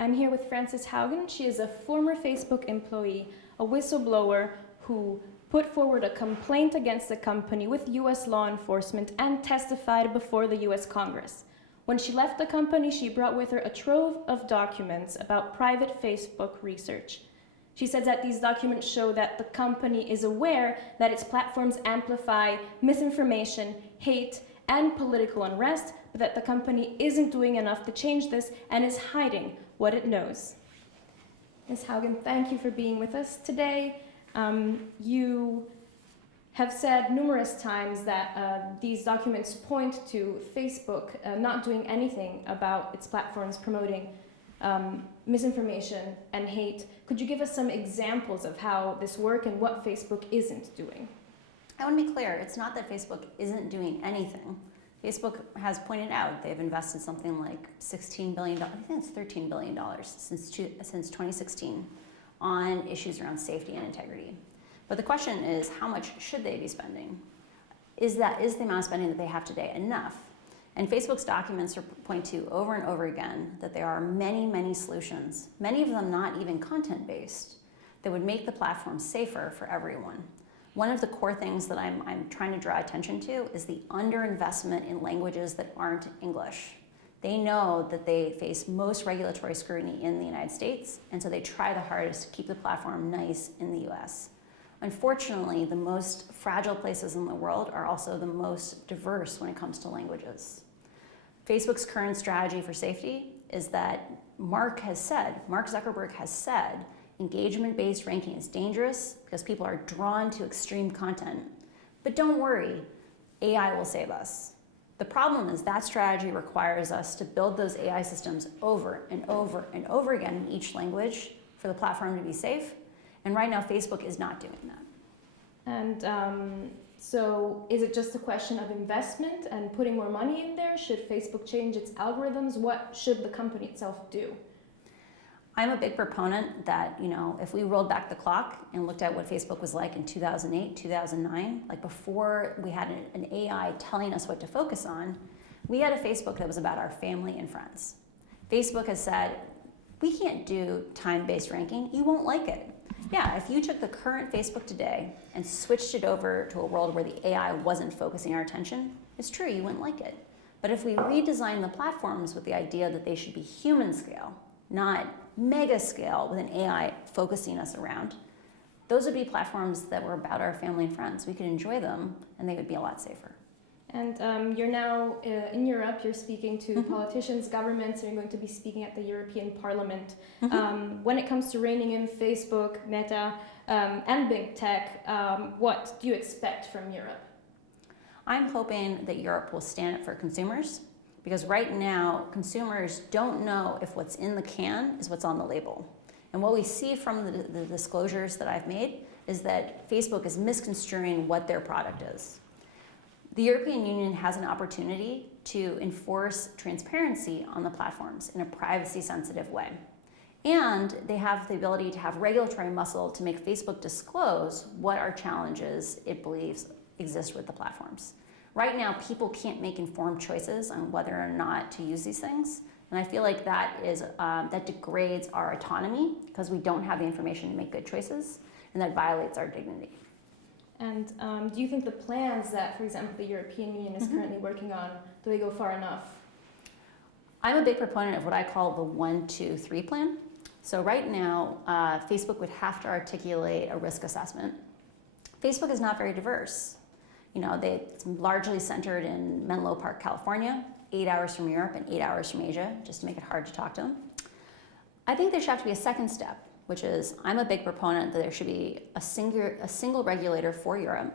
I'm here with Frances Haugen. She is a former Facebook employee, a whistleblower who put forward a complaint against the company with US law enforcement and testified before the US Congress. When she left the company, she brought with her a trove of documents about private Facebook research. She said that these documents show that the company is aware that its platforms amplify misinformation, hate, and political unrest, but that the company isn't doing enough to change this and is hiding what it knows. Ms. Haugen, thank you for being with us today. You have said numerous times that these documents point to Facebook not doing anything about its platforms promoting misinformation and hate. Could you give us some examples of how this works and what Facebook isn't doing? I want to be clear, it's not that Facebook isn't doing anything. Facebook has pointed out they've invested something like $16 billion, I think it's $13 billion since 2016 on issues around safety and integrity. But the question is, how much should they be spending? Is the amount of spending that they have today enough? And Facebook's documents point to over and over again that there are many, many solutions, many of them not even content-based, that would make the platform safer for everyone. One of the core things that I'm trying to draw attention to is the underinvestment in languages that aren't English. They know that they face most regulatory scrutiny in the United States, and so they try the hardest to keep the platform nice in the US. Unfortunately, the most fragile places in the world are also the most diverse when it comes to languages. Facebook's current strategy for safety is that Mark Zuckerberg has said, engagement-based ranking is dangerous because people are drawn to extreme content. But don't worry, AI will save us. The problem is that strategy requires us to build those AI systems over and over and over again in each language for the platform to be safe. And right now, Facebook is not doing that. And so is it just a question of investment and putting more money in there? Should Facebook change its algorithms? What should the company itself do? I'm a big proponent that, if we rolled back the clock and looked at what Facebook was like in 2008, 2009, like before we had an AI telling us what to focus on, we had a Facebook that was about our family and friends. Facebook has said, we can't do time-based ranking, you won't like it. Yeah, if you took the current Facebook today and switched it over to a world where the AI wasn't focusing our attention, it's true, you wouldn't like it. But if we redesign the platforms with the idea that they should be human scale, not mega scale with an AI focusing us around, those would be platforms that were about our family and friends. We could enjoy them and they would be a lot safer. And you're now in Europe, you're speaking to politicians, governments, and you're going to be speaking at the European Parliament. When it comes to reining in Facebook, Meta, and big tech, what do you expect from Europe? I'm hoping that Europe will stand up for consumers, because right now, consumers don't know if what's in the can is what's on the label. And what we see from the disclosures that I've made is that Facebook is misconstruing what their product is. The European Union has an opportunity to enforce transparency on the platforms in a privacy-sensitive way. And they have the ability to have regulatory muscle to make Facebook disclose what are challenges it believes exist with the platforms. Right now, people can't make informed choices on whether or not to use these things. And I feel like that degrades our autonomy because we don't have the information to make good choices, and that violates our dignity. And do you think the plans that, for example, the European Union is currently working on, do they go far enough? I'm a big proponent of what I call the 1, 2, 3 plan. So right now, Facebook would have to articulate a risk assessment. Facebook is not very diverse. It's largely centered in Menlo Park, California, 8 hours from Europe and 8 hours from Asia, just to make it hard to talk to them. I think there should have to be a second step, which is I'm a big proponent that there should be a single regulator for Europe.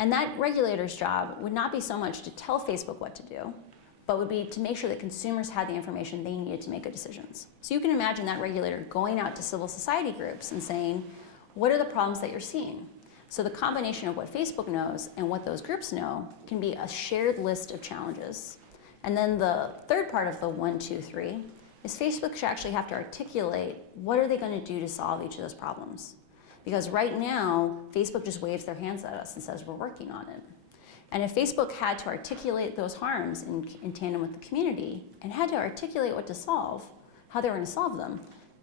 And that regulator's job would not be so much to tell Facebook what to do, but would be to make sure that consumers had the information they needed to make good decisions. So you can imagine that regulator going out to civil society groups and saying, what are the problems that you're seeing? So the combination of what Facebook knows and what those groups know can be a shared list of challenges. And then the third part of the 1, 2, 3 is Facebook should actually have to articulate what are they going to do to solve each of those problems. Because right now, Facebook just waves their hands at us and says we're working on it. And if Facebook had to articulate those harms in tandem with the community and had to articulate what to solve, how they were going to solve them,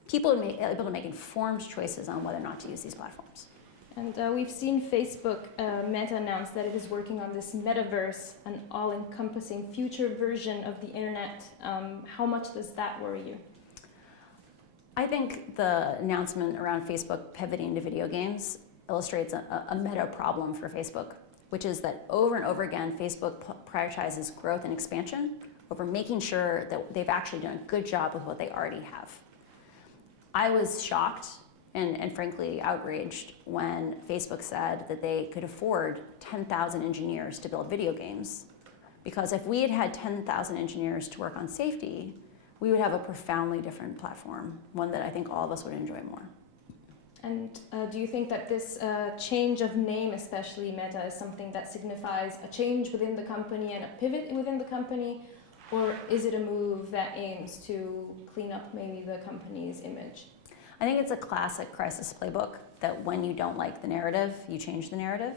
people would be able to make informed choices on whether or not to use these platforms. And we've seen Facebook, Meta announce that it is working on this Metaverse, an all-encompassing future version of the internet. How much does that worry you? I think the announcement around Facebook pivoting to video games illustrates a meta problem for Facebook, which is that over and over again, Facebook prioritizes growth and expansion over making sure that they've actually done a good job with what they already have. I was shocked and frankly outraged when Facebook said that they could afford 10,000 engineers to build video games, because if we had had 10,000 engineers to work on safety, we would have a profoundly different platform, one that I think all of us would enjoy more. And do you think that this change of name, especially Meta, is something that signifies a change within the company and a pivot within the company? Or is it a move that aims to clean up maybe the company's image? I think it's a classic crisis playbook that when you don't like the narrative, you change the narrative.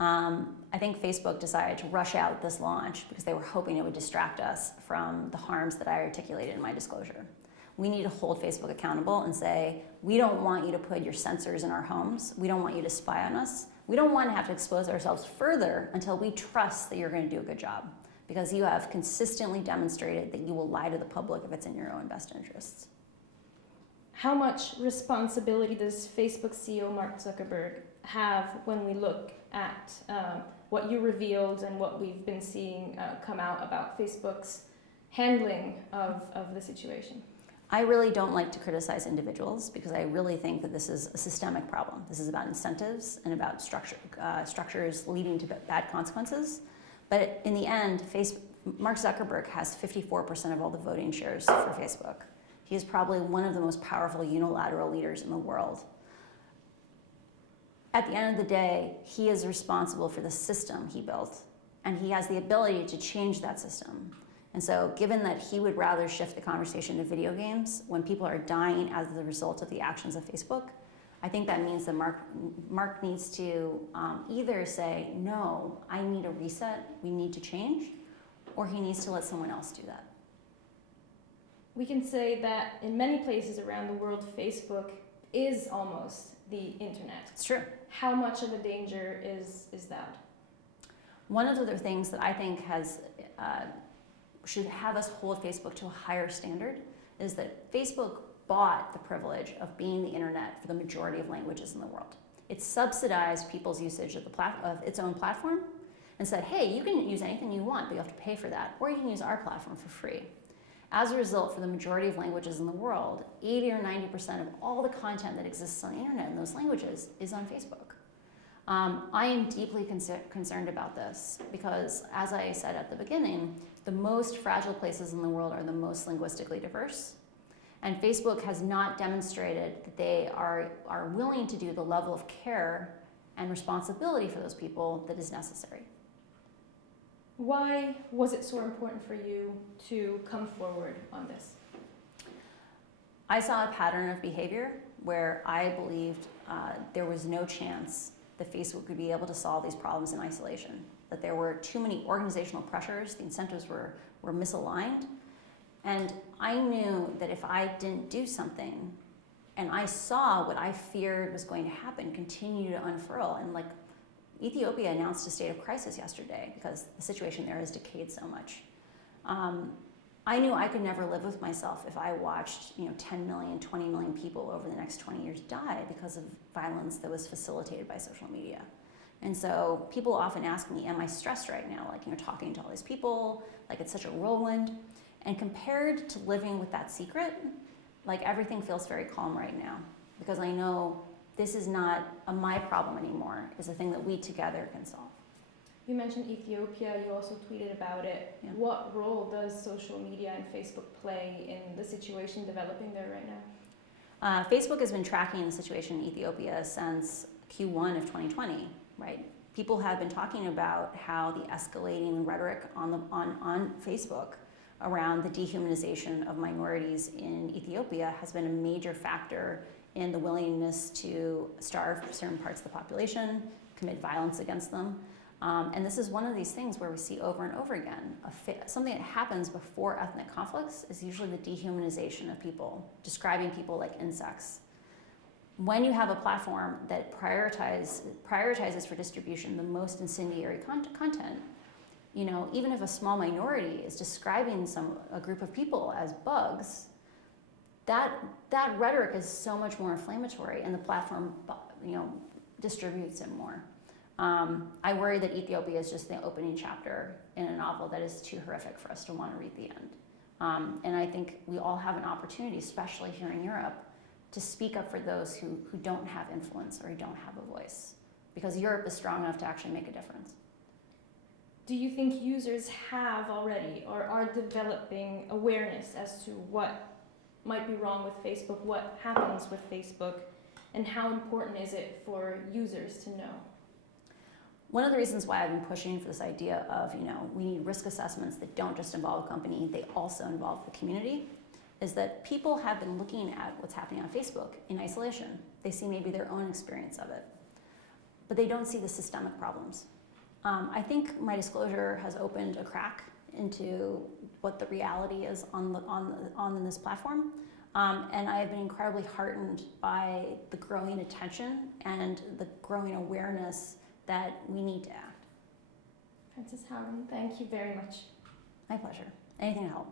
I think Facebook decided to rush out this launch because they were hoping it would distract us from the harms that I articulated in my disclosure. We need to hold Facebook accountable and say, we don't want you to put your sensors in our homes. We don't want you to spy on us. We don't want to have to expose ourselves further until we trust that you're going to do a good job, because you have consistently demonstrated that you will lie to the public if it's in your own best interests. How much responsibility does Facebook CEO Mark Zuckerberg have when we look at what you revealed and what we've been seeing come out about Facebook's handling of the situation? I really don't like to criticize individuals because I really think that this is a systemic problem. This is about incentives and about structures leading to bad consequences. But in the end, Mark Zuckerberg has 54% of all the voting shares for Facebook. He is probably one of the most powerful unilateral leaders in the world. At the end of the day, he is responsible for the system he built, and he has the ability to change that system. And so given that he would rather shift the conversation to video games when people are dying as a result of the actions of Facebook, I think that means that Mark needs to either say, no, I need a reset, we need to change, or he needs to let someone else do that. We can say that in many places around the world, Facebook is almost the internet. It's true. How much of a danger is that? One of the things that I think should have us hold Facebook to a higher standard is that Facebook bought the privilege of being the internet for the majority of languages in the world. It subsidized people's usage of its own platform and said, hey, you can use anything you want, but you have to pay for that, or you can use our platform for free. As a result, for the majority of languages in the world, 80 or 90% of all the content that exists on the internet in those languages is on Facebook. I am deeply concerned about this because, as I said at the beginning, the most fragile places in the world are the most linguistically diverse. And Facebook has not demonstrated that they are willing to do the level of care and responsibility for those people that is necessary. Why was it so important for you to come forward on this? I saw a pattern of behavior where I believed there was no chance that Facebook would be able to solve these problems in isolation, that there were too many organizational pressures, the incentives were misaligned, and I knew that if I didn't do something, and I saw what I feared was going to happen continue to unfurl, and like Ethiopia announced a state of crisis yesterday because the situation there has decayed so much. I knew I could never live with myself if I watched 10 million, 20 million people over the next 20 years die because of violence that was facilitated by social media. And so people often ask me, am I stressed right now? Like, talking to all these people, like it's such a whirlwind. And compared to living with that secret, like everything feels very calm right now because I know this is not my problem anymore. It's a thing that we together can solve. You mentioned Ethiopia, you also tweeted about it. Yeah. What role does social media and Facebook play in the situation developing there right now? Facebook has been tracking the situation in Ethiopia since Q1 of 2020, right? People have been talking about how the escalating rhetoric on Facebook around the dehumanization of minorities in Ethiopia has been a major factor in the willingness to starve certain parts of the population, commit violence against them. And this is one of these things where we see over and over again, something that happens before ethnic conflicts is usually the dehumanization of people, describing people like insects. When you have a platform that prioritizes for distribution the most incendiary content, you know, even if a small minority is describing a group of people as bugs, that rhetoric is so much more inflammatory, and the platform, you know, distributes it more. I worry that Ethiopia is just the opening chapter in a novel that is too horrific for us to want to read the end. And I think we all have an opportunity, especially here in Europe, to speak up for those who don't have influence or who don't have a voice, because Europe is strong enough to actually make a difference. Do you think users have already or are developing awareness as to what might be wrong with Facebook, what happens with Facebook, and how important is it for users to know? One of the reasons why I've been pushing for this idea of, you know, we need risk assessments that don't just involve a company, they also involve the community, is that people have been looking at what's happening on Facebook in isolation. They see maybe their own experience of it, but they don't see the systemic problems. I think my disclosure has opened a crack into what the reality is on this platform. And I have been incredibly heartened by the growing attention and the growing awareness that we need to act. Frances Haugen, thank you very much. My pleasure. Anything to help.